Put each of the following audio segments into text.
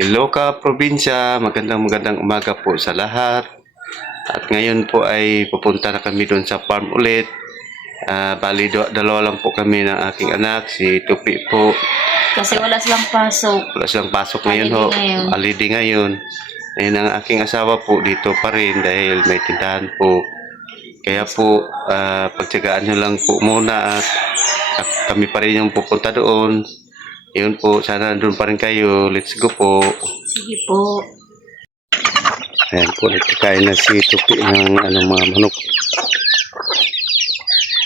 Iloca probinsya, magandang umaga po sa lahat. At ngayon po ay pupunta na kami doon sa farm ulit. Bali, dalawa lang po kami ng aking anak, si Tupi po. Kasi wala silang pasok. Wala silang pasok ngayon ho. Alidi ngayon. Ngayon ang aking asawa po dito pa rin dahil may tindahan po. Kaya po, pagtsagaan nyo lang po muna at kami pa rin yung pupunta doon. Yun po, sana doon pa rin kayo. Let's go po. Sige po. Ayan po, nagkakain na si Tupi ng mga manok.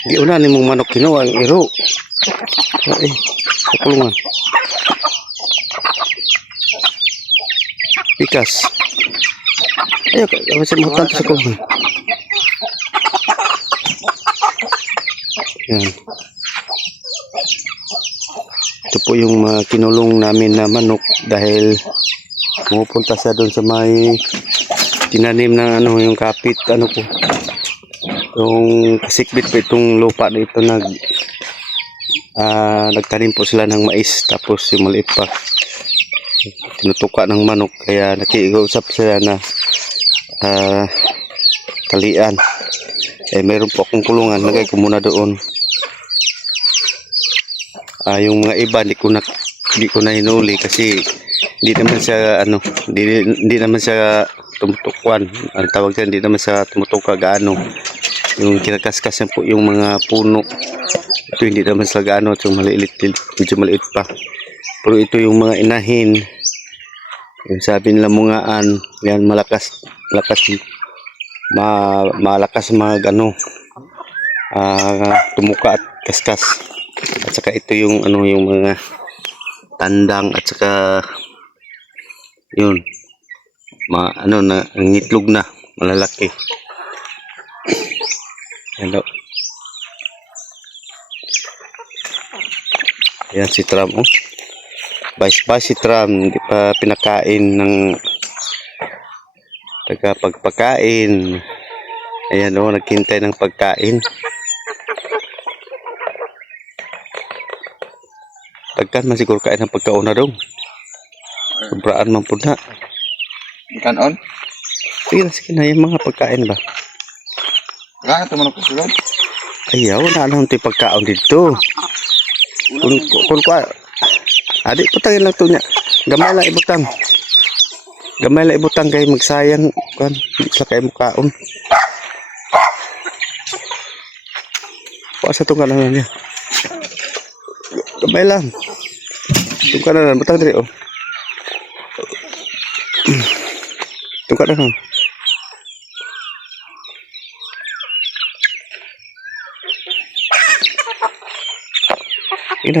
Hindi una ni mong manok kinuha ang iro. Ay, sa kulungan. Pikas. Ayaw, kasi mahutan sa kulungan. Ayan. Ito po yung kinulong namin na manok dahil pupunta sa doon sa may tinanim ng yung kapit po yung kasikbit po itong lupa na ito nagtanim po sila ng mais tapos yung maliit pa tinutuka ng manok kaya nakiusap sila na talian mayroon po akong kulungan lagay ko muna doon. Yung mga iba hindi ko na hinuli kasi hindi naman siya hindi naman siya tumutukwan. Ang tawag diyan, hindi naman siya tumutuka gaano. Yung kinakaskas po yung mga puno. Ito hindi naman sila gaano, ito medyo maliit pa. Pero ito yung mga inahin. Yung sabi nila mungaan, yan malakas tumuka at kaskas. At saka ito yung yung mga tandang at saka yun na ang itlog na malalaki. Hello. Ayan si Tram si Tram hindi pa pinakain ng pagpakain. Ayan naghintay ng pagkain. Pagkan man siguro kain ng pagkauna dong. Sobraan man po na. Kanon? Sige na yung mga pagkain ba? Kaya ito manok ko sila? Ayaw na anong pagkaon dito. Kung adik putangin lang ito niya. Gamay lang ibutang kay magsayang kan sa kay mukaon. Sa itong kanan niya. Gamay lang. Itong kanan, butang diri Itong kanan.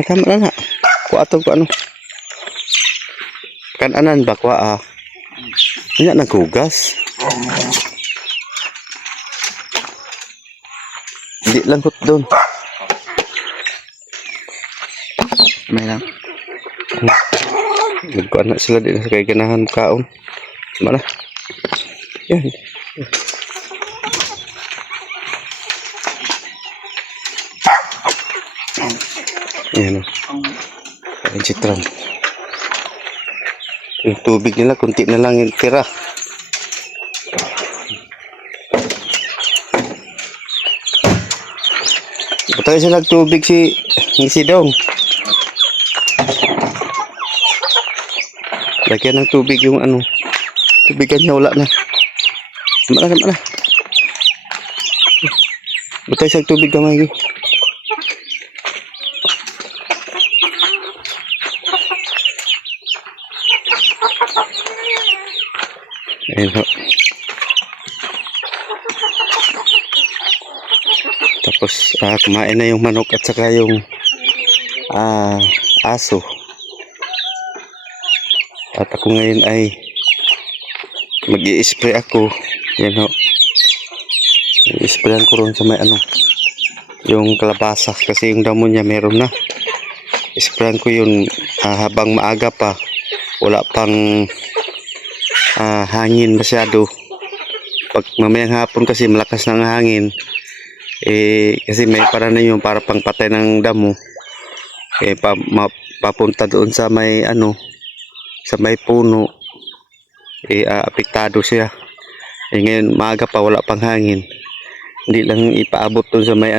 Tama na. Kuha ito ko Kananan ba kuha Hindi naghugas. Hindi lang hot doon. May lang. Nagkuhan na sila din sa kay ganahan kaon. Mana? Yan. Yan. Ang citron. Yung tubig nila, kunti na lang yung tira. Patay sila tubig si Dong. Lagyan ng tubig yung tubigan niya wala na. Mana. Patay sa tubig kamay. Ayan ho. Tapos kumain na yung manok at saka yung aso. At ako ngayon ay mag-i-spray ako. Yan ho. I-sprayan ko ron sa may yung kalabasa kasi yung damo niya meron na. I-sprayan ko yun habang maaga pa. Wala pang hangin masyado. Pag mamayang hapon kasi malakas ng hangin kasi may para na yun para pang patay ng damo papunta doon sa may sa may puno, apektado siya. Ngayon maaga pa, wala pang hangin, hindi lang ipaabot dun sa may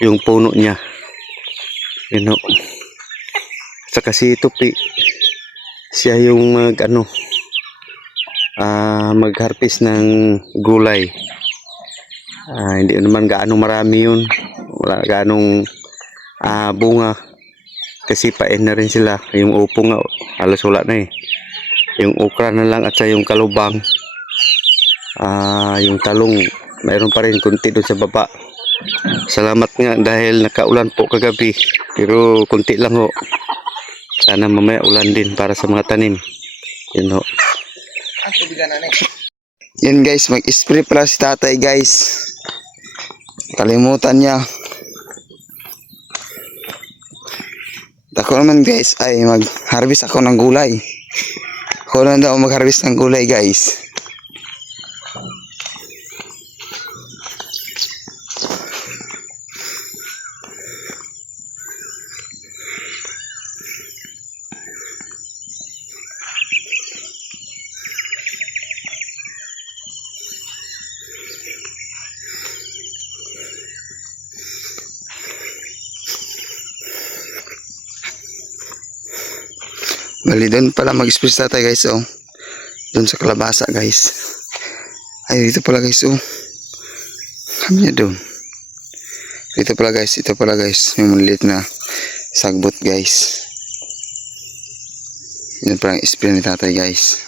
yung puno niya, saka si Tupi, siya yung mag-harvest ng gulay. Hindi naman gaano marami yun, wala gaanong bunga kasi pain na rin sila. Yung upo nga halos wala na yung okra na lang at sa yung kalubang. Yung talong mayroon pa rin kunti doon sa baba. Salamat nga dahil nakaulan po kagabi, pero kunti lang ho. Sana mamaya ulan din para sa mga tanim. Yun ho. Yan guys, mag-spray pala si tatay guys. Kalimutan niya. Ako naman guys ay mag-harvest ako ng gulay. Ako na daw mag-harvest ng gulay guys. Bali doon pala mag-spray sa tatay guys, oh. Doon sa kalabasa guys. Ay dito pala guys, oh. Kami niya doon. Ito pala guys, yung maliit na sagbot guys. Yan pala ang spray ni tatay guys.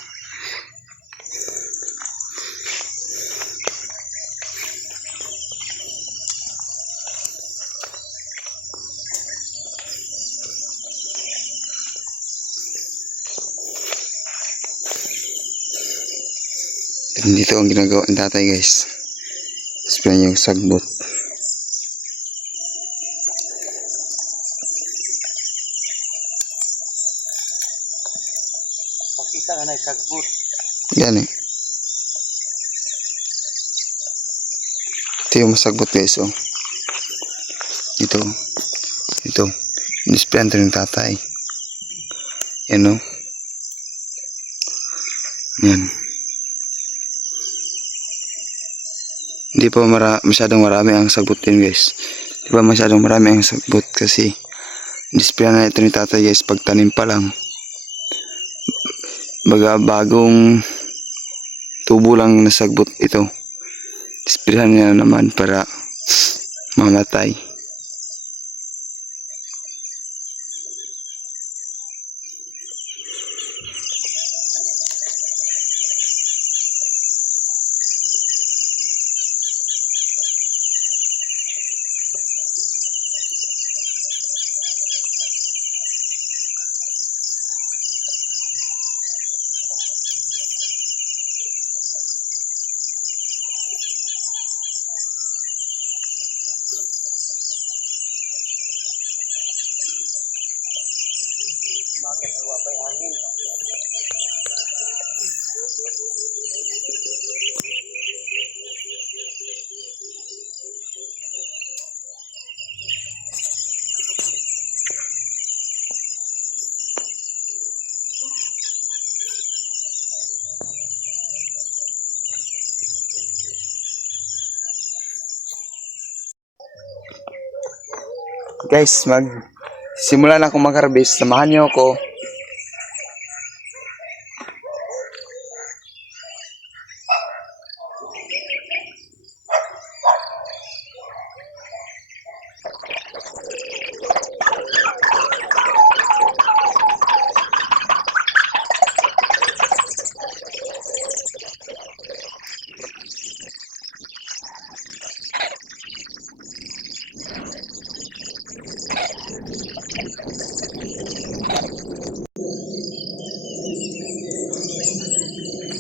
Dito ang ginagawa ng tatay guys. Spray niya yung sagbot. Pakita ka na yung sagbot. Yan eh. Ito yung masagbot guys, oh. Ito. Inisprayan ito ng tatay. Yan, oh. Yan. Hindi pa masyadong marami ang sagbot din guys. Hindi pa masyadong marami ang sagbot kasi inisprayan na ito ni tatay guys pagtanim pa lang. Baga bagong tubo lang nasagbot ito. Isprayan niya naman para mamatay. Guys, simula na akong mag-harvest. Samahan niyo ako.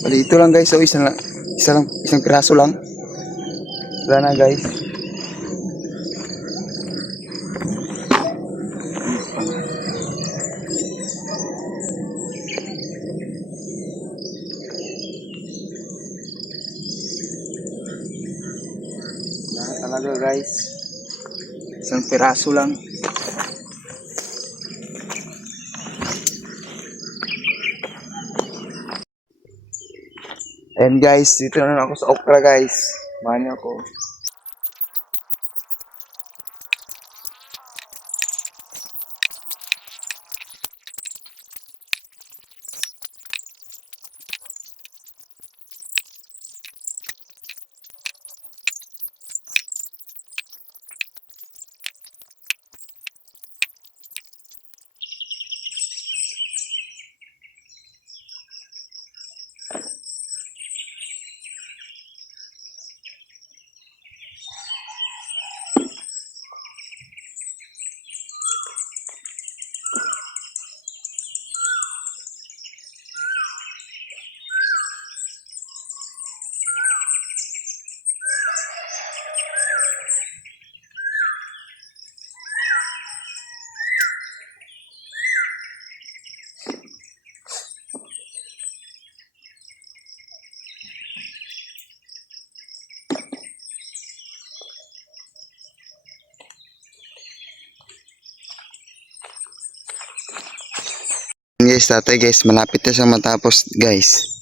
Bali, ito lang guys. So, isang piraso lang. Wala na guys. Wala na talaga guys. Isang piraso lang. And guys, dito na ako sa okra guys. Mano ako. Guys, tatay guys, malapit na siyang matapos guys.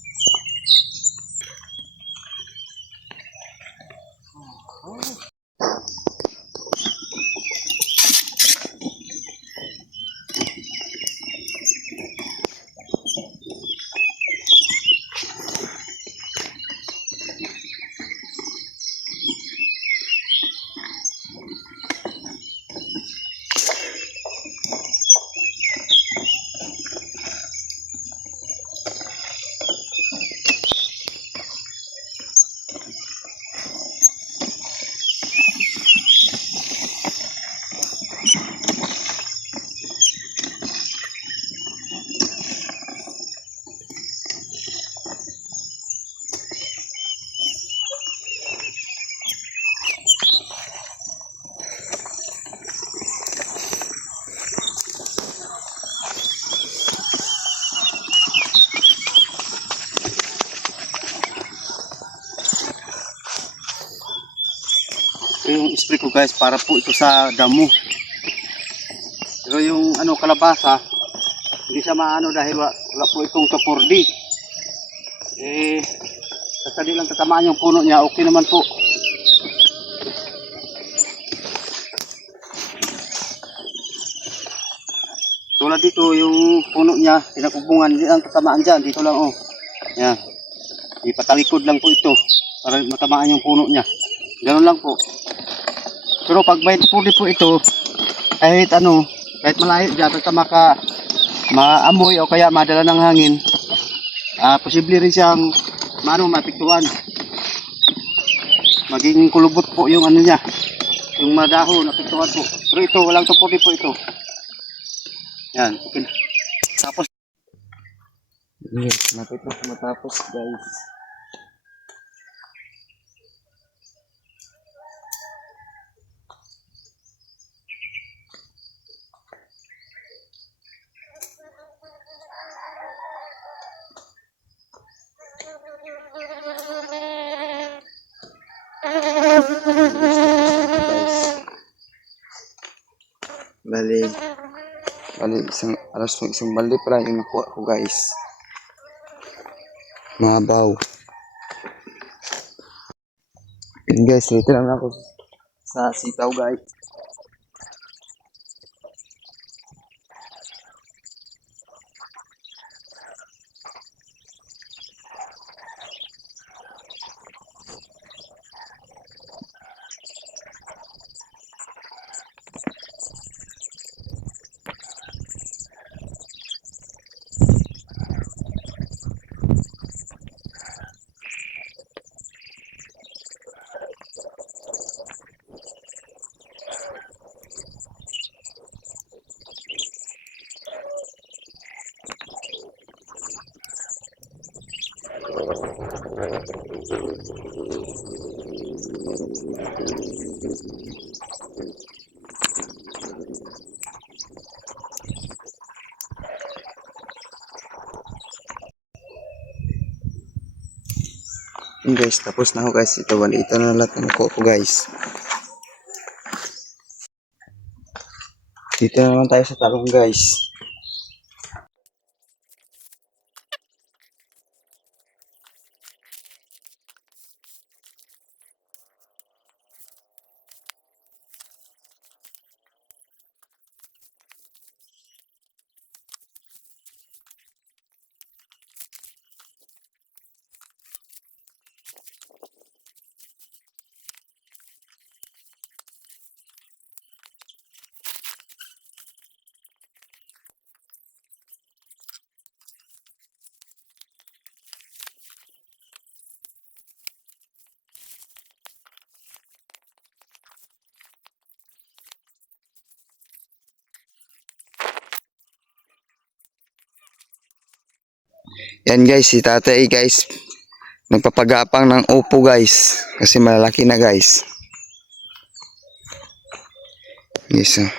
Yung spray ko guys para po ito sa damo. Pero yung kalabasa hindi siya maano dahil wala po itong kapurdi. Basta di lang tatamaan yung puno niya, okay naman po. Tulad dito yung puno niya, pinakubungan, hindi lang tatamaan dyan, dito lang oh. Yan. Ipatalikod lang po ito para matamaan yung puno niya. Ganun lang po. Pero pag may pudi po ito, kahit malayo dyan, basta maamoy o kaya madala ng hangin, posible rin siyang mapiktuan. Maging kulubot po yung niya, yung madaho, napiktuan po. Pero ito, walang pudi po ito. Yan, okay. Tapos, Yes, malapit na matapos guys. Bali, isang balde pala yung nakuha ko guys. Mga baw. Yun guys, dito lang ako sa sitaw guys. Yun guys, tapos na ako guys. Ito na lahat ng nakuha ko guys. Dito na naman tayo sa talong guys. Yan guys, si tatay guys. Nagpapagapang ng upo guys. Kasi malalaki na guys. Yes, oh.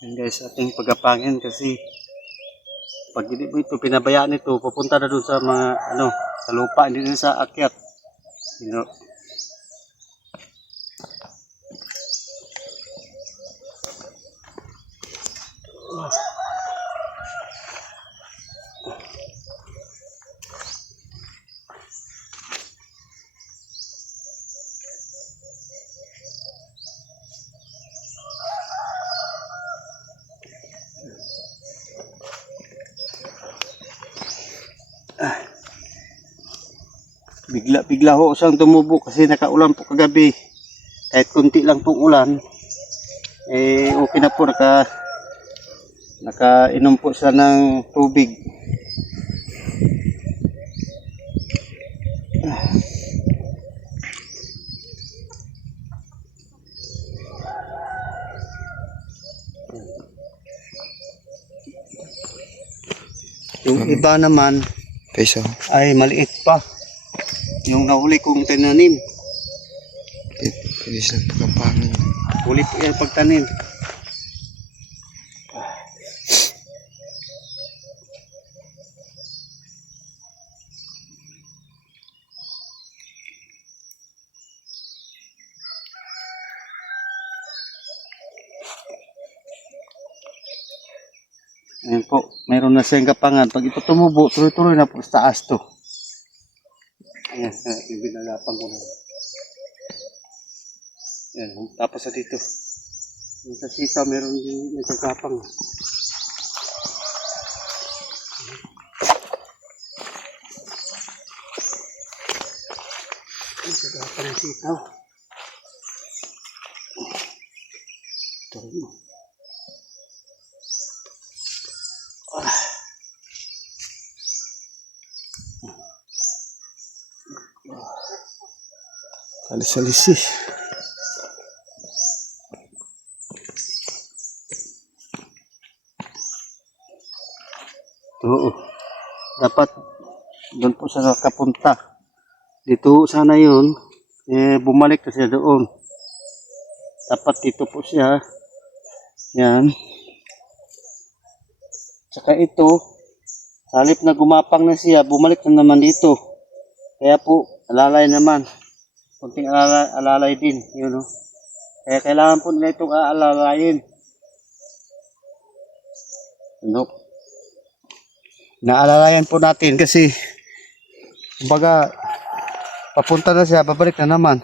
Yan guys, ating pagapangin kasi pag hindi mo ito pinabayaan ito, pupunta na doon sa mga ano, sa lupa, hindi na sa akyat. You know? Bigla ho siyang tumubo kasi nakaulan po kagabi. Kahit kunti lang pong ulan, eh okay na po, nakainom po siya ng tubig. Yung iba naman Guys, oh. ay maliit pa. Yung nahuli kong tinanim. Pwede silang pagapangin. Huli po yan pagtanim. Ayan po, mayroon na siyang kapangan. Pag ito tumubo, tuloy-tuloy na po sa taas to. Ayan, yung binagapang ko na. Ayan, tapos sa dito. Yung sa sita, meron din nagkakapang. Nagkakapang ng sitaw. Ito rin mo. Alis-alisi. Oo. Dapat doon po siya nakapunta. Dito sana yun. Eh, bumalik na siya doon. Dapat dito po siya. Yan. Tsaka ito, halip na gumapang na siya, bumalik na naman dito. Kaya po, alalay naman. Kunting alalay din, yun o. Kaya kailangan po nila itong aalalayin. Ano? Naalalayan po natin kasi kumbaga papunta na siya, babalik na naman.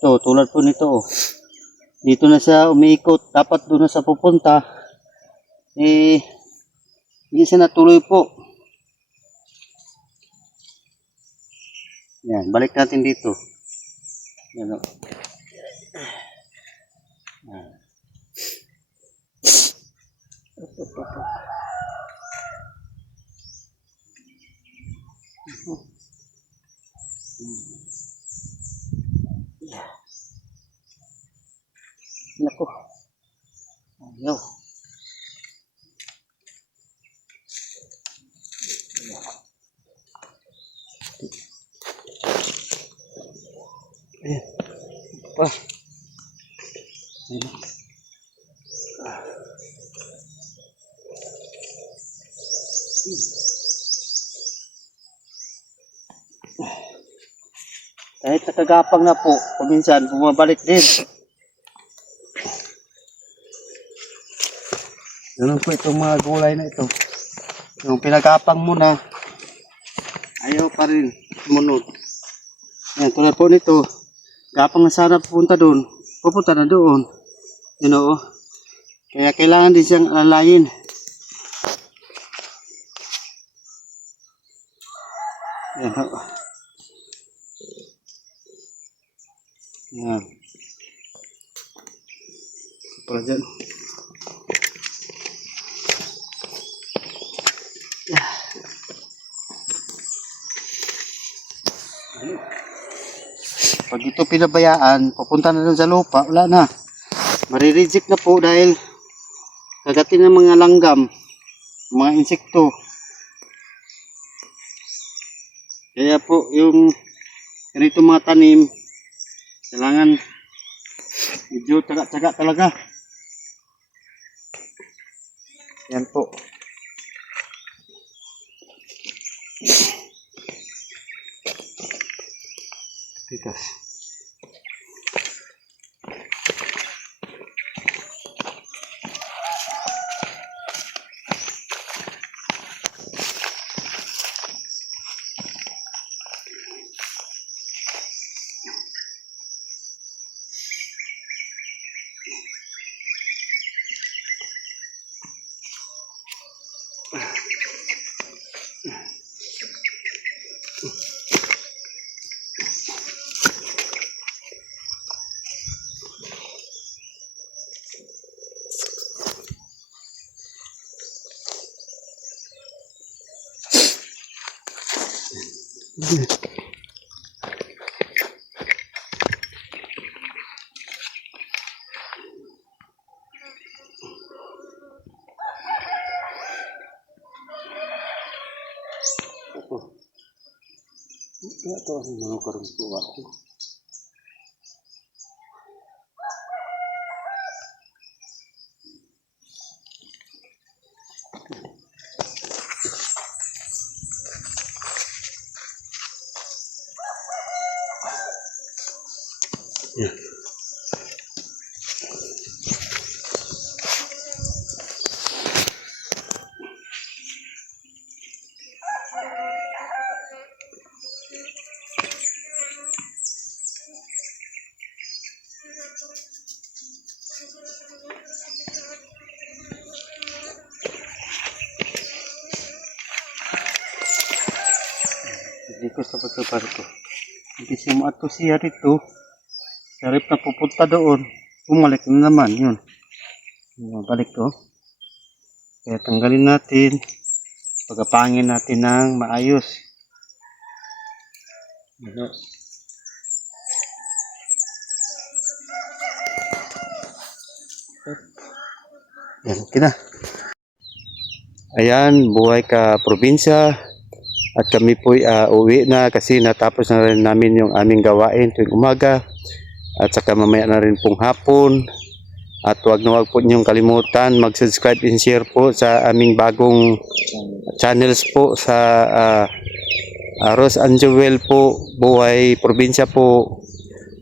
Ito, tulad po nito. Dito na siya umiikot, dapat doon na siya pupunta. Eh, hindi siya natuloy po. Yan, balik natin dito. Yan o. Yan. Nako. Ayaw. Ayan. Pa. Ayan. Kahit nakagapang na po, paminsan bumabalik din. Ganun po itong mga gulay na ito. Yung pinagapang mo na, ayaw pa rin sumunod. Ayan, tulad po nito, gapang na sana pupunta doon, pupunta na doon. You know, kaya kailangan din siyang alalayin. Ayan, o. Ayan. Para dyan. pag ito pinabayaan, papunta na dun sa lupa, wala na. Marireject na po dahil kagatin ng mga langgam, mga insekto. Kaya po yung ganito mga tanim, kailangan medyo tsaga-tsaga talaga. Yan po. Tikas. Ito ang mga karungkuwa ko. Yan. Hindi ko sapat-sapat ito. Hindi siya maato siya rito. Sarip na pupunta doon. Bumalik na naman. Yun. Balik to. Kaya tanggalin natin. Pagkapangin natin ng maayos. Yan. Okay na. Ayan. Buhay ka probinsya. At kami po uwi na kasi natapos na rin namin yung aming gawain tuwing umaga. At saka mamaya na rin pong hapon. At wag na wag po niyong kalimutan mag-subscribe and share po sa aming bagong channels po sa Rose and Joel po, Buhay Probinsya po.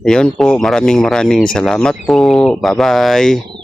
Ayun po, maraming salamat po. Bye-bye.